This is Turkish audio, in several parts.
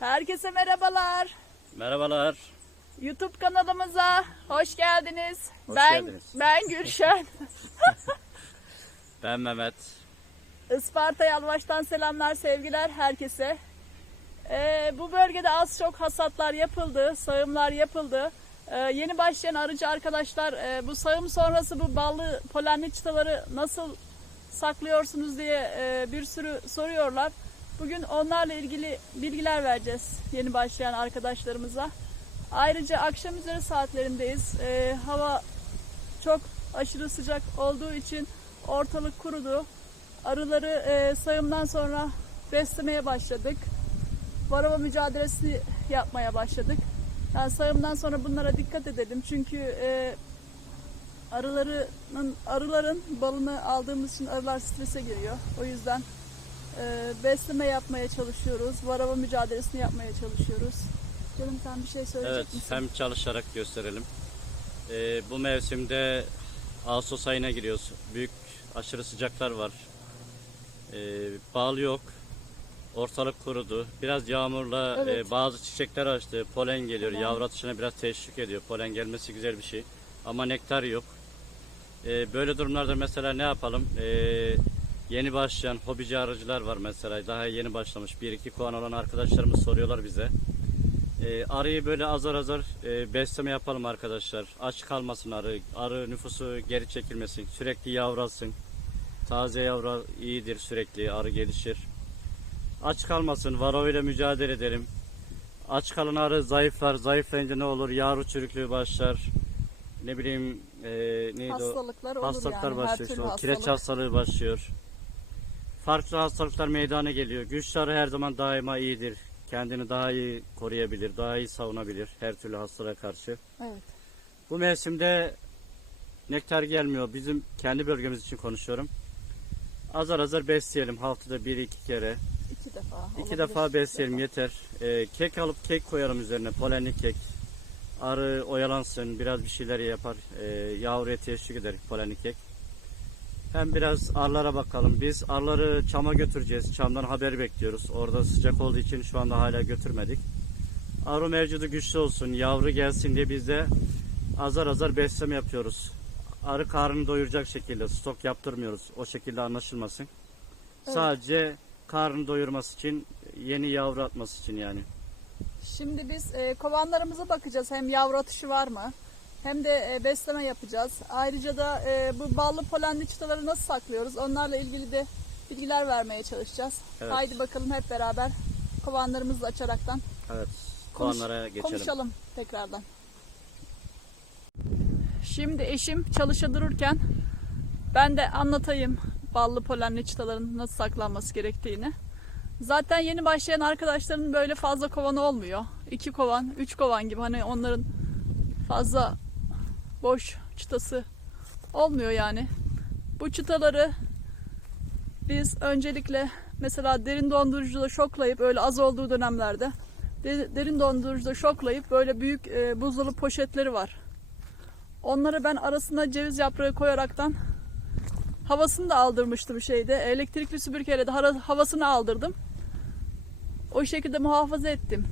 Herkese merhabalar. Merhabalar. YouTube kanalımıza hoş geldiniz. Hoş ben geldiniz. ben Gülşen. Ben Mehmet. Isparta Yalvaç'tan selamlar, sevgiler herkese. Ee, bu bölgede az çok hasatlar yapıldı, sağımlar yapıldı. Ee, yeni başlayan arıcı arkadaşlar e, bu sağım sonrası bu ballı polenli çıtaları nasıl saklıyorsunuz diye e, bir sürü soruyorlar. Bugün onlarla ilgili bilgiler vereceğiz yeni başlayan arkadaşlarımıza. Ayrıca akşam üzeri saatlerindeyiz. Ee, hava çok aşırı sıcak olduğu için ortalık kurudu. Arıları e, sayımdan sonra beslemeye başladık. Varava mücadelesi yapmaya başladık. Yani sayımdan sonra bunlara dikkat edelim. Çünkü e, arılarının arıların balını aldığımız için arılar strese giriyor. O yüzden e, besleme yapmaya çalışıyoruz. Varava mücadelesini yapmaya çalışıyoruz. Canım sen bir şey söyleyecek Evet, misin? hem çalışarak gösterelim. Ee, bu mevsimde Ağustos ayına giriyoruz. Büyük aşırı sıcaklar var. Ee, bal yok. Ortalık kurudu. Biraz yağmurla Evet. e, bazı çiçekler açtı. Polen geliyor. Yavru atışına biraz teşvik ediyor. Polen gelmesi güzel bir şey. Ama nektar yok. Ee, böyle durumlarda mesela ne yapalım? Ee, yeni başlayan hobici arıcılar var mesela. Daha yeni başlamış. Bir iki kovan olan arkadaşlarımız soruyorlar bize. E, arıyı böyle azar azar e, besleme yapalım arkadaşlar. Aç kalmasın arı. Arı nüfusu geri çekilmesin. Sürekli yavrasın. Taze yavru iyidir sürekli. Arı gelişir. Aç kalmasın. Varo ile mücadele edelim. Aç kalan arı zayıflar. Zayıflayınca ne olur? Yavru çürüklüğü başlar. Ne bileyim e, neydi o? Hastalıklar olur Hastalıklar yani. Başlıyor. işte o kireç hastalık. hastalığı başlıyor. Farklı hastalıklar meydana geliyor. Güçlü arı her zaman daima iyidir. Kendini daha iyi koruyabilir, daha iyi savunabilir her türlü hastalığa karşı. Evet. Bu mevsimde nektar gelmiyor. Bizim kendi bölgemiz için konuşuyorum. Azar azar besleyelim haftada bir iki kere. İki defa. İki olabilir. defa besleyelim defa. yeter. Ee, kek alıp kek koyalım üzerine polenli kek. Arı oyalansın biraz bir şeyler yapar. Ee, yavruya teşvik eder polenli kek. Hem biraz arılara bakalım. Biz arıları çama götüreceğiz. Çamdan haber bekliyoruz. Orada sıcak olduğu için şu anda hala götürmedik. Arı mevcudu güçlü olsun, yavru gelsin diye biz de azar azar besleme yapıyoruz. Arı karnını doyuracak şekilde stok yaptırmıyoruz. O şekilde anlaşılmasın. Evet. Sadece karnını doyurması için, yeni yavru atması için yani. Şimdi biz e, kovanlarımıza bakacağız. Hem yavru atışı var mı? Hem de e, besleme yapacağız. Ayrıca da e, bu ballı polenli çıtaları nasıl saklıyoruz? Onlarla ilgili de bilgiler vermeye çalışacağız. Evet. Haydi bakalım hep beraber kovanlarımızı açaraktan Evet. konuş- Kovanlara geçelim. konuşalım tekrardan. Şimdi eşim çalışa dururken ben de anlatayım ballı polenli çıtaların nasıl saklanması gerektiğini. Zaten yeni başlayan arkadaşların böyle fazla kovanı olmuyor. İki kovan, üç kovan gibi hani onların fazla boş çıtası olmuyor yani. Bu çıtaları biz öncelikle mesela derin dondurucuda şoklayıp öyle az olduğu dönemlerde de- derin dondurucuda şoklayıp böyle büyük e, buzdolabı poşetleri var. Onları ben arasına ceviz yaprağı koyaraktan havasını da aldırmıştım şeyde. Elektrikli süpürgeyle de havasını aldırdım. O şekilde muhafaza ettim.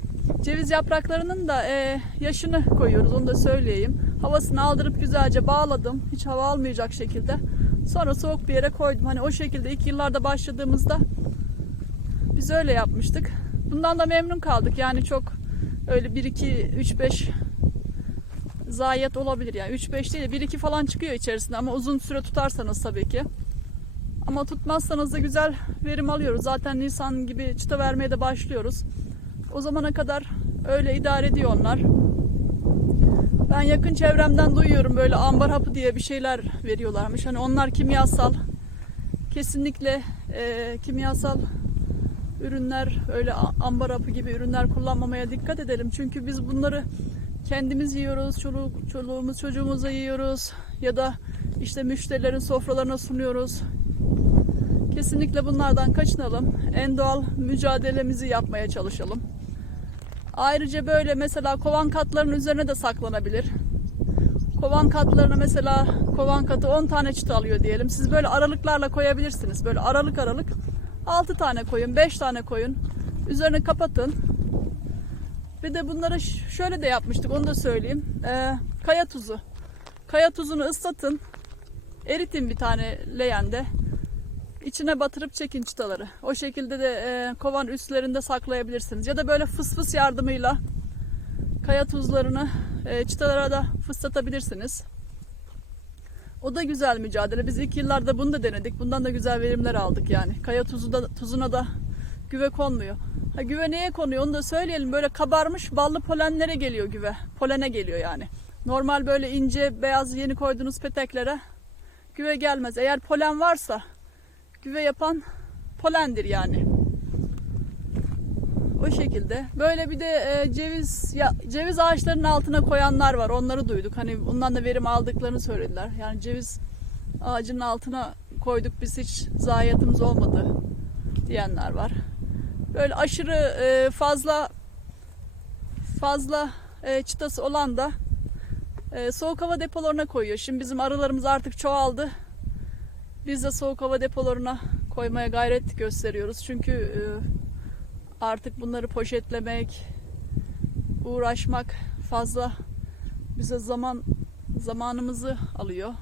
Ceviz yapraklarının da e, yaşını koyuyoruz onu da söyleyeyim. Havasını aldırıp güzelce bağladım. Hiç hava almayacak şekilde. Sonra soğuk bir yere koydum. Hani o şekilde ilk yıllarda başladığımızda biz öyle yapmıştık. Bundan da memnun kaldık. Yani çok öyle 1 2 3 5 zayiat olabilir yani 3 5 değil 1 2 falan çıkıyor içerisinde ama uzun süre tutarsanız tabii ki. Ama tutmazsanız da güzel verim alıyoruz. Zaten Nisan gibi çıta vermeye de başlıyoruz. O zamana kadar öyle idare ediyor onlar. Ben yakın çevremden duyuyorum böyle ambar hapı diye bir şeyler veriyorlarmış. Hani onlar kimyasal. Kesinlikle e, kimyasal ürünler öyle ambar hapı gibi ürünler kullanmamaya dikkat edelim. Çünkü biz bunları kendimiz yiyoruz, çoluk, çoluğumuz çocuğumuza yiyoruz ya da işte müşterilerin sofralarına sunuyoruz. Kesinlikle bunlardan kaçınalım. En doğal mücadelemizi yapmaya çalışalım. Ayrıca böyle mesela kovan katlarının üzerine de saklanabilir. Kovan katlarına mesela kovan katı 10 tane çıta alıyor diyelim. Siz böyle aralıklarla koyabilirsiniz. Böyle aralık aralık 6 tane koyun, 5 tane koyun. Üzerine kapatın. Bir de bunlara ş- şöyle de yapmıştık onu da söyleyeyim. Ee, kaya tuzu. Kaya tuzunu ıslatın. Eritin bir tane leğende. İçine batırıp çekin çıtaları. O şekilde de e, kovan üstlerinde saklayabilirsiniz. Ya da böyle fıs fıs yardımıyla kaya tuzlarını e, çıtalara da fıslatabilirsiniz. O da güzel mücadele. Biz ilk yıllarda bunu da denedik. Bundan da güzel verimler aldık yani. Kaya tuzu da, tuzuna da güve konmuyor. Ha, güve neye konuyor onu da söyleyelim. Böyle kabarmış ballı polenlere geliyor güve. Polene geliyor yani. Normal böyle ince beyaz yeni koyduğunuz peteklere güve gelmez. Eğer polen varsa güve yapan polendir yani. O şekilde. Böyle bir de e, ceviz ya ceviz ağaçlarının altına koyanlar var. Onları duyduk. Hani bundan da verim aldıklarını söylediler. Yani ceviz ağacının altına koyduk biz hiç zayiatımız olmadı diyenler var. Böyle aşırı e, fazla fazla e, çıtası olan da e, soğuk hava depolarına koyuyor. Şimdi bizim arılarımız artık çoğaldı. Biz de soğuk hava depolarına koymaya gayret gösteriyoruz. Çünkü e, artık bunları poşetlemek, uğraşmak fazla bize zaman zamanımızı alıyor.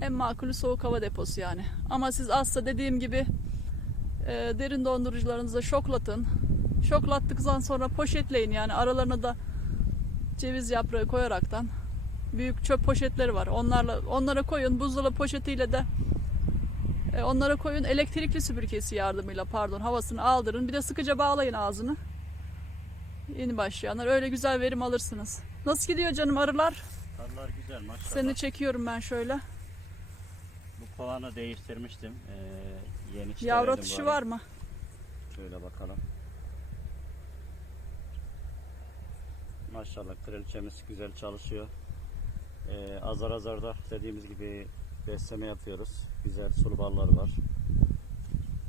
En makulü soğuk hava deposu yani. Ama siz asla dediğim gibi e, derin dondurucularınıza şoklatın. Şoklattıktan sonra poşetleyin yani aralarına da ceviz yaprağı koyaraktan büyük çöp poşetleri var. Onlarla onlara koyun buzdolabı poşetiyle de e, onlara koyun elektrikli süpürgesi yardımıyla pardon havasını aldırın. Bir de sıkıca bağlayın ağzını. Yeni başlayanlar öyle güzel verim alırsınız. Nasıl gidiyor canım arılar? Arılar güzel maşallah. Seni çekiyorum ben şöyle. Bu kovanı değiştirmiştim. Ee, yeni Yavru atışı var mı? Şöyle bakalım. Maşallah kraliçemiz güzel çalışıyor. Ee, azar azar da dediğimiz gibi besleme yapıyoruz. Güzel sulu balları var.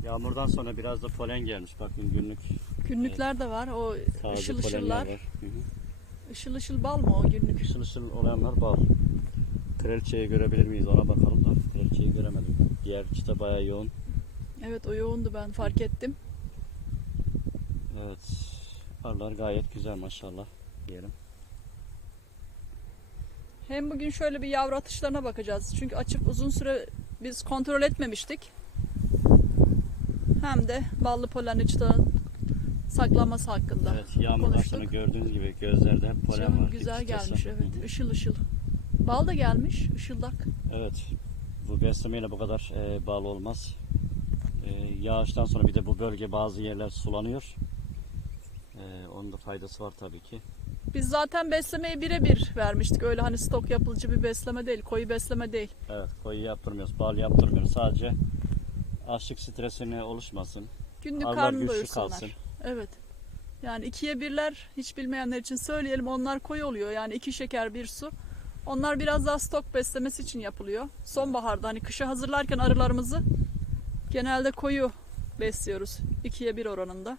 Yağmurdan sonra biraz da polen gelmiş. Bakın günlük Günlükler de var. O taze ışıl ışıllar. var. Hı hı. Işıl ışıl bal mı o günlük? Işıl ışıl olanlar bal. Kraliçeyi görebilir miyiz ona bakalım da. Kraliçeyi göremedim. Diğer çıta bayağı yoğun. Evet o yoğundu ben fark ettim. Evet. Arılar gayet güzel maşallah diyelim. Hem bugün şöyle bir yavru atışlarına bakacağız. Çünkü açıp uzun süre biz kontrol etmemiştik. Hem de ballı polenli çıtanın saklanması hakkında Evet yağmurdan konuştuk. gördüğünüz gibi gözlerde hep polen Canım var. güzel gelmiş evet. Işıl ışıl. Bal da gelmiş ışıldak. Evet. Bu beslemeyle bu kadar e, bağlı olmaz. E, yağıştan sonra bir de bu bölge bazı yerler sulanıyor. E, onun da faydası var tabii ki. Biz zaten beslemeyi birebir vermiştik. Öyle hani stok yapılıcı bir besleme değil. Koyu besleme değil. Evet koyu yaptırmıyoruz, bal yaptırmıyoruz. Sadece açlık stresine oluşmasın. Günlük güçlü doyursunlar. kalsın. Evet. Yani ikiye birler hiç bilmeyenler için söyleyelim. Onlar koyu oluyor. Yani iki şeker bir su. Onlar biraz daha stok beslemesi için yapılıyor. Sonbaharda hani kışa hazırlarken arılarımızı genelde koyu besliyoruz. ikiye bir oranında.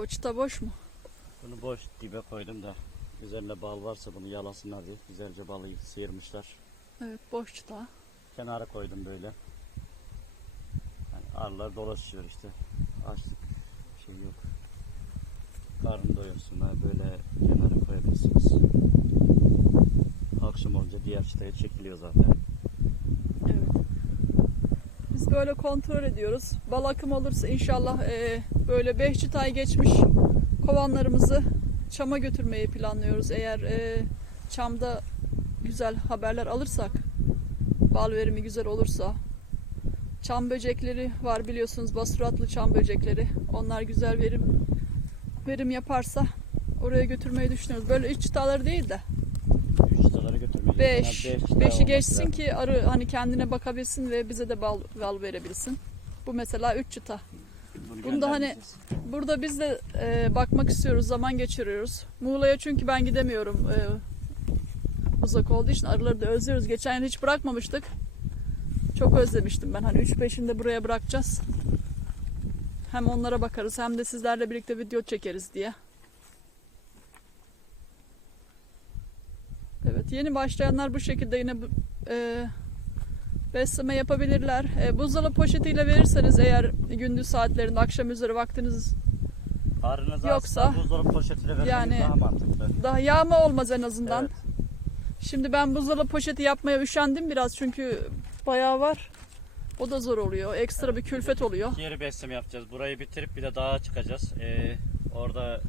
O çıta boş mu? Bunu boş dibe koydum da üzerinde bal varsa bunu yalasınlar diye güzelce balı sıyırmışlar. Evet boş çıta. Kenara koydum böyle. Yani arılar dolaşıyor işte. Açlık şey yok. Karnı doyursunlar böyle kenara koyabilirsiniz. Akşam olunca diğer çıtaya çekiliyor zaten. Biz böyle kontrol ediyoruz. Bal akım olursa inşallah e, böyle 5 çıtay geçmiş kovanlarımızı çama götürmeyi planlıyoruz. Eğer e, çamda güzel haberler alırsak, bal verimi güzel olursa. Çam böcekleri var biliyorsunuz basuratlı çam böcekleri. Onlar güzel verim verim yaparsa oraya götürmeyi düşünüyoruz. Böyle 3 çıtaları değil de çıtaları götürmeyeceğiz. 5. En az beş çıta 5'i olması geçsin lazım. ki arı hani kendine bakabilsin ve bize de bal, bal verebilsin. Bu mesela 3 çıta. Bunu Bunda hani burada biz de e, bakmak istiyoruz, zaman geçiriyoruz. Muğla'ya çünkü ben gidemiyorum. e, uzak olduğu için arıları da özlüyoruz. Geçen yıl hiç bırakmamıştık. Çok özlemiştim ben. Hani 3-5'ini de buraya bırakacağız. Hem onlara bakarız hem de sizlerle birlikte video çekeriz diye. Evet yeni başlayanlar bu şekilde yine e, besleme yapabilirler. E, buzdolabı poşetiyle verirseniz eğer gündüz saatlerinde akşam üzeri vaktiniz Arınız Yoksa- buzdolabı poşetiyle vermeniz Yani- daha mantıklı. daha yağma olmaz en azından. Evet. Şimdi ben buzdolabı poşeti yapmaya üşendim biraz çünkü bayağı var. O da zor oluyor. Ekstra bir külfet oluyor. Yeri besleme yapacağız. Burayı bitirip bir de dağa çıkacağız. Ee, orada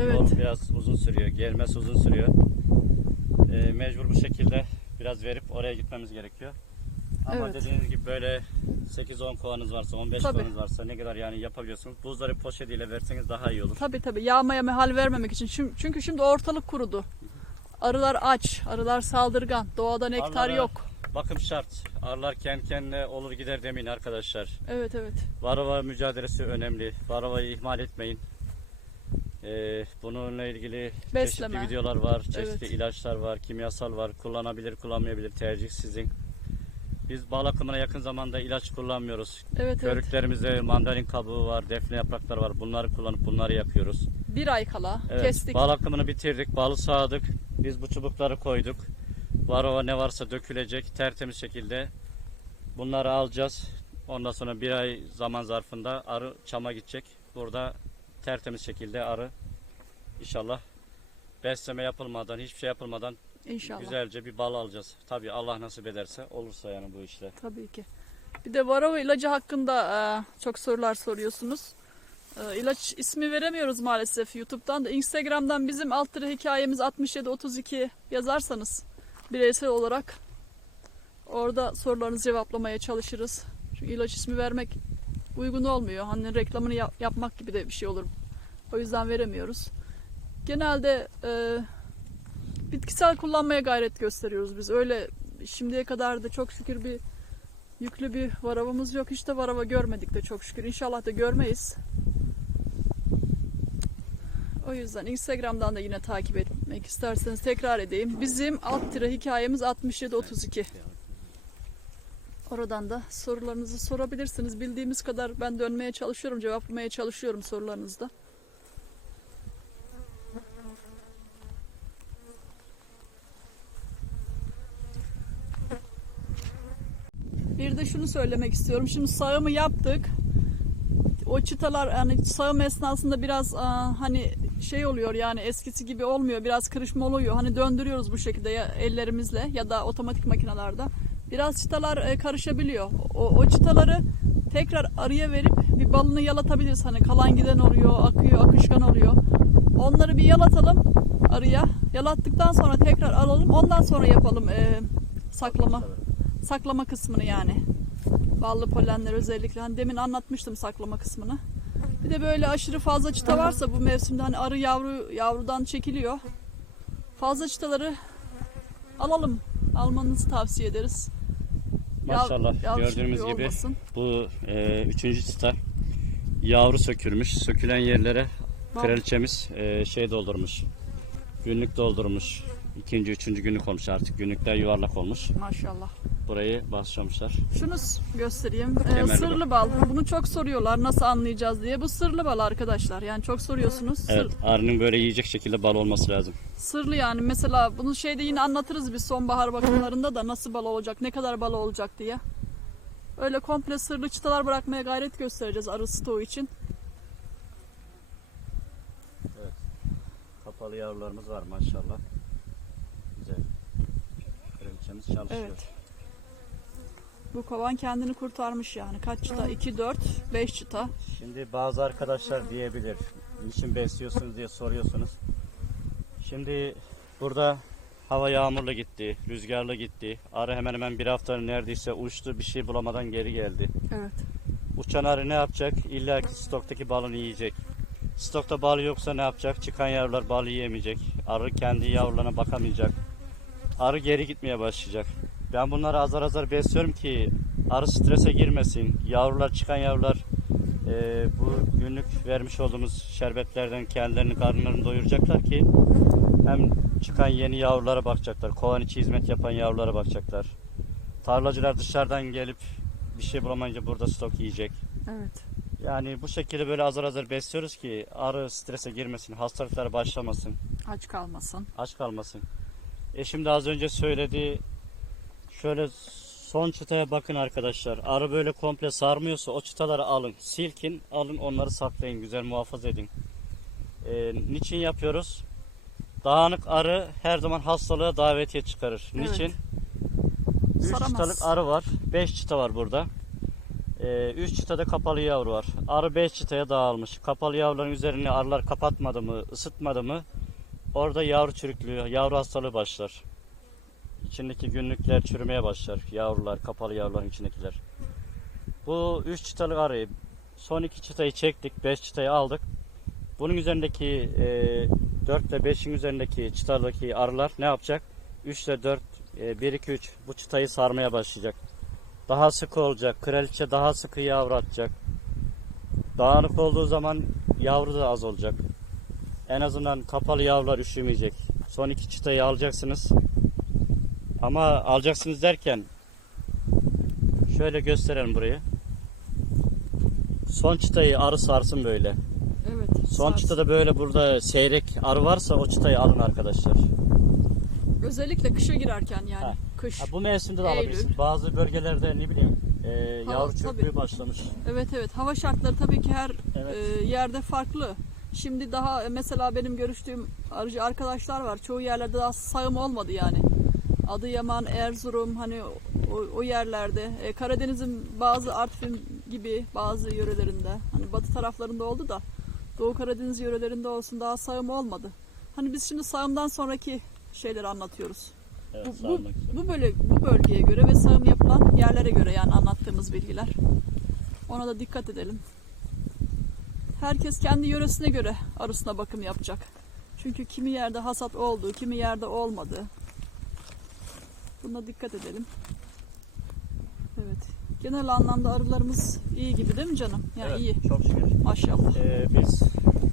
Evet. yol biraz uzun sürüyor. Gelmesi uzun sürüyor. Ee, mecbur bu şekilde biraz verip oraya gitmemiz gerekiyor. Ama Evet. dediğiniz gibi böyle 8-10 kovanız varsa, 15 Tabii. kovanız varsa ne kadar yani yapabiliyorsunuz. Buzları poşetiyle verseniz daha iyi olur. Tabii tabii yağmaya mehal vermemek için. Çünkü, çünkü şimdi ortalık kurudu. Arılar aç, arılar saldırgan. Doğada nektar Arılara yok. Bakım şart. Arılar kendi kendine olur gider demeyin arkadaşlar. Evet evet. Varroa mücadelesi önemli. Varroayı ihmal etmeyin. Ee, bununla ilgili Besleme. çeşitli videolar var, çeşitli Evet. ilaçlar var, kimyasal var. Kullanabilir, kullanmayabilir tercih sizin. Biz bal akımına yakın zamanda ilaç kullanmıyoruz. Evet evet. Körüklerimizde mandalin kabuğu var, defne yaprakları var. Bunları kullanıp bunları yapıyoruz. Bir ay kala Evet, kestik. Bal akımını bitirdik, balı sağdık. Biz bu çubukları koyduk. Varroa ne varsa dökülecek tertemiz şekilde. Bunları alacağız. Ondan sonra bir ay zaman zarfında arı çama gidecek. Burada tertemiz şekilde arı inşallah besleme yapılmadan, hiçbir şey yapılmadan İnşallah. güzelce bir bal alacağız. Tabii Allah nasip ederse olursa yani bu işler. Tabii ki. Bir de varroa ilacı hakkında e, çok sorular soruyorsunuz. E, ilaç ismi veremiyoruz maalesef YouTube'dan da. Instagram'dan bizim alt hikayemiz 6732 yazarsanız bireysel olarak orada sorularınızı cevaplamaya çalışırız. Çünkü ilaç ismi vermek uygun olmuyor. Hani reklamını yap- yapmak gibi de bir şey olur. O yüzden veremiyoruz. Genelde e, bitkisel kullanmaya gayret gösteriyoruz biz. Öyle şimdiye kadar da çok şükür bir yüklü bir varavamız yok. Hiç varava görmedik de çok şükür. İnşallah da görmeyiz. O yüzden Instagram'dan da yine takip etmek isterseniz tekrar edeyim. Bizim alt tire hikayemiz 6732. Oradan da sorularınızı sorabilirsiniz. Bildiğimiz kadar ben dönmeye çalışıyorum, cevaplamaya çalışıyorum sorularınızda. Bir de şunu söylemek istiyorum. Şimdi sağımı yaptık. O çıtalar yani sağım esnasında biraz hani şey oluyor yani eskisi gibi olmuyor. Biraz kırışma oluyor. Hani döndürüyoruz bu şekilde ya ellerimizle ya da otomatik makinelerde. Biraz çıtalar e, karışabiliyor. O, o çıtaları tekrar arıya verip bir balını yalatabiliriz. Hani kalan giden oluyor, akıyor, akışkan oluyor. Onları bir yalatalım arıya. Yalattıktan sonra tekrar alalım. Ondan sonra yapalım e, saklama saklama kısmını yani. Ballı polenler özellikle. Hani demin anlatmıştım saklama kısmını. Bir de böyle aşırı fazla çıta varsa bu mevsimde hani arı yavru yavrudan çekiliyor. Fazla çıtaları alalım. Almanızı tavsiye ederiz. Yav- Maşallah yavru gördüğünüz çiftliği gibi olmasın. bu e, üçüncü çıta yavru sökülmüş. Sökülen yerlere Bak. kraliçemiz e, şey doldurmuş. Günlük doldurmuş. İkinci, üçüncü günlük olmuş artık. Günlükler yuvarlak olmuş. Maşallah. Burayı başlamışlar. Şunu göstereyim. Ee, Kemerli sırlı bal. Bunu çok soruyorlar. Nasıl anlayacağız diye. Bu sırlı bal arkadaşlar. Yani çok soruyorsunuz. Evet, arının böyle yiyecek şekilde bal olması lazım. Sırlı yani mesela bunu şeyde yine anlatırız biz sonbahar bakımlarında da nasıl bal olacak, ne kadar bal olacak diye. Öyle komple sırlı çıtalar bırakmaya gayret göstereceğiz arı stoğu için. Kapalı yavrularımız var maşallah. Güzel. Kraliçemiz çalışıyor. Evet. Bu kovan kendini kurtarmış yani. Kaç çıta? 2, 4, 5 çıta. Şimdi bazı arkadaşlar diyebilir. Niçin besliyorsunuz diye soruyorsunuz. Şimdi burada hava yağmurlu gitti, rüzgarlı gitti. Arı hemen hemen bir hafta neredeyse uçtu, bir şey bulamadan geri geldi. Evet. Uçan arı ne yapacak? İlla ki stoktaki balını yiyecek. Stokta bal yoksa ne yapacak? Çıkan yavrular bal yiyemeyecek. Arı kendi yavrularına bakamayacak. Arı geri gitmeye başlayacak. Ben bunları azar azar besliyorum ki arı strese girmesin. Yavrular çıkan yavrular e, bu günlük vermiş olduğumuz şerbetlerden kendilerini karınlarını doyuracaklar ki hem çıkan yeni yavrulara bakacaklar. Kovan içi hizmet yapan yavrulara bakacaklar. Tarlacılar dışarıdan gelip bir şey bulamayınca burada stok yiyecek. Evet. Yani bu şekilde böyle azar azar besliyoruz ki arı strese girmesin, hastalıklara başlamasın, Aç kalmasın. aç kalmasın. Eşim de az önce söyledi. Şöyle Son çıtaya bakın arkadaşlar. Arı böyle komple sarmıyorsa o çıtaları alın. Silkin, alın onları saklayın. Güzel muhafaza edin. Ee, niçin yapıyoruz? Dağınık arı her zaman hastalığa davetiye çıkarır. Evet. Niçin? 3 Saramaz. çıtalık arı var. 5 çıta var burada. 3 çıtada kapalı yavru var. Arı 5 çıtaya dağılmış. Kapalı yavruların üzerini arılar kapatmadı mı, ısıtmadı mı orada yavru çürüklüğü, yavru hastalığı başlar. İçindeki günlükler çürümeye başlar. Yavrular, kapalı yavruların içindekiler. Bu 3 çıtalık arıyı son 2 çıtayı çektik. 5 çıtayı aldık. Bunun üzerindeki e, 4 ile 5'in üzerindeki çıtadaki arılar ne yapacak? 3 ile 4, e, 1, 2, 3 bu çıtayı sarmaya başlayacak. Daha sıkı olacak. Kraliçe daha sıkı yavru atacak. Dağınık olduğu zaman yavru da az olacak. En azından kapalı yavrular üşümeyecek. Son iki çıtayı alacaksınız. Ama alacaksınız derken şöyle gösterelim burayı. Son çıtayı arı sarsın böyle. Evet. Son sarsın. çıtada böyle burada seyrek arı varsa o çıtayı alın arkadaşlar. Özellikle kışa girerken yani. Ha. Kış. Ha, bu mevsimde de Eylül. Bazı bölgelerde ne bileyim e, yavru tabii. çöplüğü başlamış. Evet evet. Hava şartları tabii ki her Evet. e, yerde farklı. Şimdi daha e, mesela benim görüştüğüm arıcı arkadaşlar var. Çoğu yerlerde daha sağım olmadı yani. Adıyaman, Erzurum hani o, o yerlerde. E, Karadeniz'in bazı Artvin gibi bazı yörelerinde hani batı taraflarında oldu da Doğu Karadeniz yörelerinde olsun daha sağım olmadı. Hani biz şimdi sağımdan sonraki şeyleri anlatıyoruz. Evet, Bu, bu, bu, böyle, bu bölgeye göre ve sağım yapılan yerlere göre yani anlattığımız bilgiler. Ona da dikkat edelim. Herkes kendi yöresine göre arısına bakım yapacak. Çünkü kimi yerde hasat oldu, kimi yerde olmadı. Buna dikkat edelim. Evet. Genel anlamda arılarımız iyi gibi değil mi canım? Yani Evet, iyi. Çok şükür. Maşallah. Ee, biz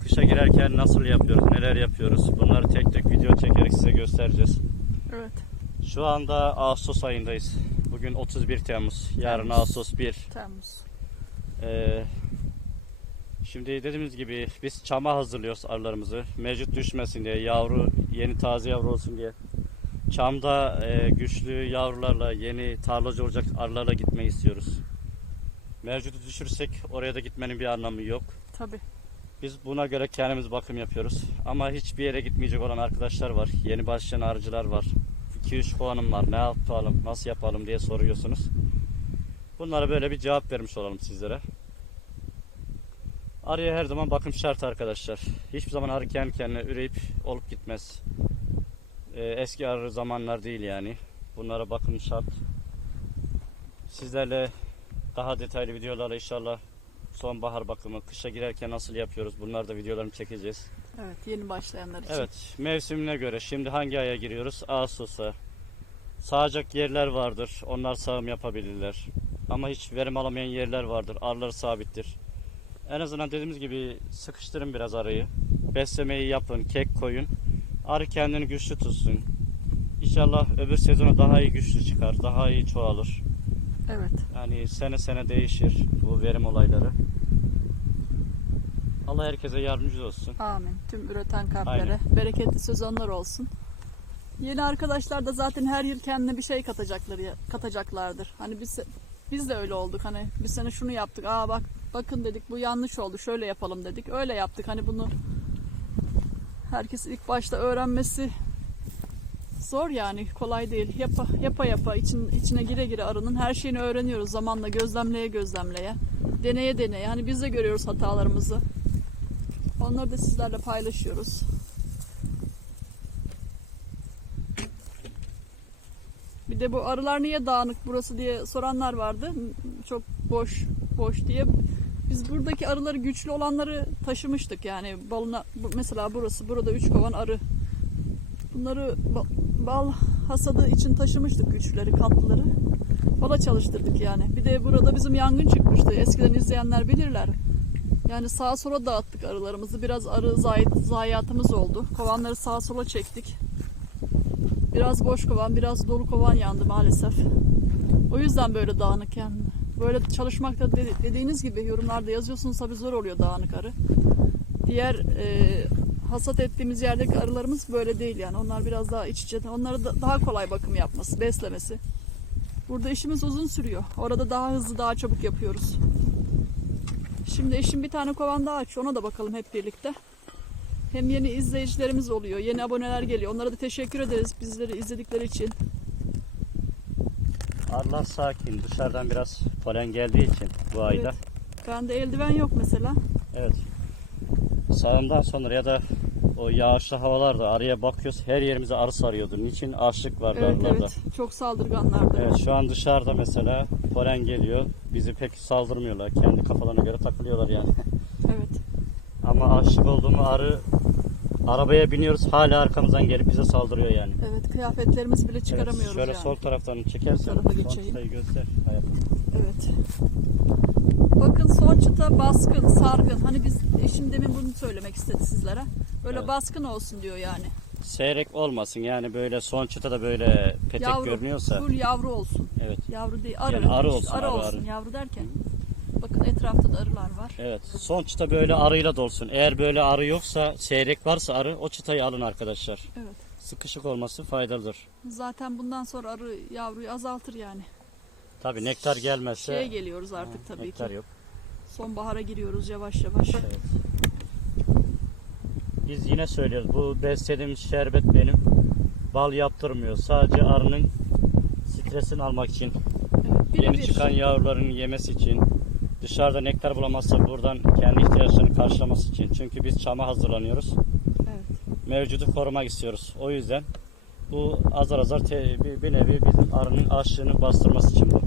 kışa girerken nasıl yapıyoruz, neler yapıyoruz bunları tek tek video çekerek size göstereceğiz. Evet. Şu anda Ağustos ayındayız. Bugün 31 Temmuz, yarın Temmuz. Ağustos 1. Temmuz. Ee, şimdi dediğimiz gibi biz çama hazırlıyoruz arılarımızı. Mevcut düşmesin diye, yavru yeni taze yavru olsun diye. Çamda e, güçlü yavrularla, yeni tarlacı olacak arılarla gitmeyi istiyoruz. Mevcudu düşürsek oraya da gitmenin bir anlamı yok. Tabii. Biz buna göre kendimiz bakım yapıyoruz. Ama hiçbir yere gitmeyecek olan arkadaşlar var. Yeni başlayan arıcılar var. 2-3 puanım var. Ne yapalım, nasıl yapalım diye soruyorsunuz. Bunlara böyle bir cevap vermiş olalım sizlere. Arıya her zaman bakım şart arkadaşlar. Hiçbir zaman arı kendi kendine üreyip olup gitmez. Ee, eski arı zamanlar değil yani. Bunlara bakım şart. Sizlerle daha detaylı videolarla inşallah sonbahar bakımı, kışa girerken nasıl yapıyoruz bunlar da videolarını çekeceğiz. Evet. Yeni başlayanlar için. Evet mevsimine göre şimdi hangi aya giriyoruz? Ağustos'a. Sağacak yerler vardır. Onlar sağım yapabilirler. Ama hiç verim alamayan yerler vardır. Arıları sabittir. En azından dediğimiz gibi sıkıştırın biraz arayı. Beslemeyi yapın, kek koyun. Arı kendini güçlü tutsun. İnşallah öbür sezona daha iyi güçlü çıkar, daha iyi çoğalır. Evet. Yani sene sene değişir bu verim olayları. Allah herkese yardımcı olsun. Amin. Tüm üreten kalplere bereketli sezonlar olsun. Yeni arkadaşlar da zaten her yıl kendine bir şey katacaklar katacaklardır. Hani biz biz de öyle olduk. Hani bir sene şunu yaptık. Aa bak bakın dedik bu yanlış oldu. Şöyle yapalım dedik. Öyle yaptık. Hani bunu herkes ilk başta öğrenmesi zor yani kolay değil. Yapa yapa yapa için, içine gire gire arının her şeyini öğreniyoruz zamanla gözlemleye gözlemleye. Deneye deneye. Hani biz de görüyoruz hatalarımızı. Onları da sizlerle paylaşıyoruz. Bir de bu arılar niye dağınık burası diye soranlar vardı. Çok boş boş diye. Biz buradaki arıları güçlü olanları taşımıştık yani balına mesela burası burada üç kovan arı. Bunları ba- bal hasadı için taşımıştık güçlüleri, katlıları. Bala çalıştırdık yani. Bir de burada bizim yangın çıkmıştı. Eskiden izleyenler bilirler. Yani sağa sola dağıttık arılarımızı. Biraz arı zayi- zayiatımız oldu. Kovanları sağa sola çektik. Biraz boş kovan, biraz dolu kovan yandı maalesef. O yüzden böyle dağınık yani. Böyle çalışmakta de- dediğiniz gibi yorumlarda yazıyorsunuz tabii zor oluyor dağınık arı. Diğer e, hasat ettiğimiz yerdeki arılarımız böyle değil yani. Onlar biraz daha iç içe. Onlara da daha kolay bakım yapması, beslemesi. Burada işimiz uzun sürüyor. Orada daha hızlı, daha çabuk yapıyoruz. Şimdi eşim bir tane kovan daha açıyor. Ona da bakalım hep birlikte. Hem yeni izleyicilerimiz oluyor, yeni aboneler geliyor. Onlara da teşekkür ederiz bizleri izledikleri için. Arılar sakin. Dışarıdan biraz polen geldiği için bu ayda. Bende eldiven yok mesela. Evet. Sağımdan sonra ya da o yağışlı havalarda arıya bakıyoruz. Her yerimize arı sarıyordu. Niçin? Açlık vardı Evet arılarda. evet. Çok saldırganlardı. Evet şu an dışarıda mesela polen geliyor. Bizi pek saldırmıyorlar. Kendi kafalarına göre takılıyorlar yani. Evet. Ama aşık olduğumu arı arabaya biniyoruz hala arkamızdan gelip bize saldırıyor yani. Evet kıyafetlerimizi bile çıkaramıyoruz Evet, şöyle yani. sol taraftan çekersen tarafa geçeyim. göster. Evet. Bakın son çıta baskın, sargın. Hani biz eşim demin bunu söylemek istedi sizlere. Böyle Evet. baskın olsun diyor yani. Seyrek olmasın yani böyle son çıta da böyle petek yavru, görünüyorsa. full yavru olsun. Evet. Yavru değil, arı. Yani arı olsun, Arı arı, olsun, arı. yavru derken. Bakın etrafta da arılar var. Evet. Son çıta böyle arıyla dolsun. Eğer böyle arı yoksa, seyrek varsa arı o çıtayı alın arkadaşlar. Evet. Sıkışık olması faydalıdır. Zaten bundan sonra arı yavruyu azaltır yani. Tabii nektar gelmezse Şeye geliyoruz artık Ha, tabii nektar ki. yok. Sonbahara giriyoruz yavaş yavaş. Evet. Biz yine söylüyoruz. Bu beslediğimiz şerbet benim bal yaptırmıyor. Sadece arının stresini almak için, Evet, yeni çıkan yavruların yemesi için, dışarıda nektar bulamazsa buradan kendi ihtiyaçlarını karşılaması için. Çünkü biz çama hazırlanıyoruz. Evet. Mevcudu korumak istiyoruz. O yüzden bu azar azar te- bir, bir nevi bizim arının açlığını bastırması için bu.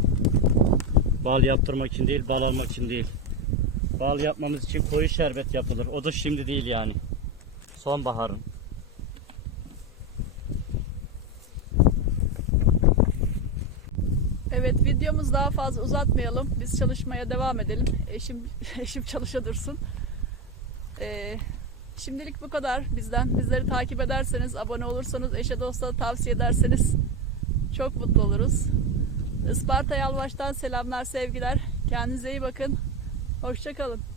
Bal yaptırmak için değil, bal almak için değil. Bal yapmamız için koyu şerbet yapılır. O da şimdi değil yani. Sonbaharın. Evet videomuz daha fazla uzatmayalım. Biz çalışmaya devam edelim. Eşim eşim çalışa. Ee, şimdilik bu kadar bizden. Bizleri takip ederseniz, abone olursanız, eşe dosta tavsiye ederseniz çok mutlu oluruz. Isparta Yalvaç'tan selamlar, sevgiler. Kendinize iyi bakın. Hoşçakalın.